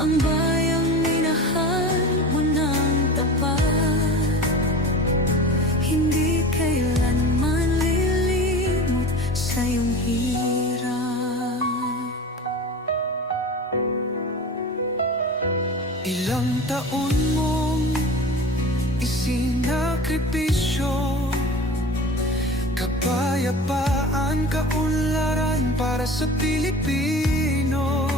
ang bayang minahal mo ng tapat. Hindi kailanman lilimot sa iyong hirap. Ilang taon mong isinakripisyo, kapayapaan, kaunlaran para sa Pilipino.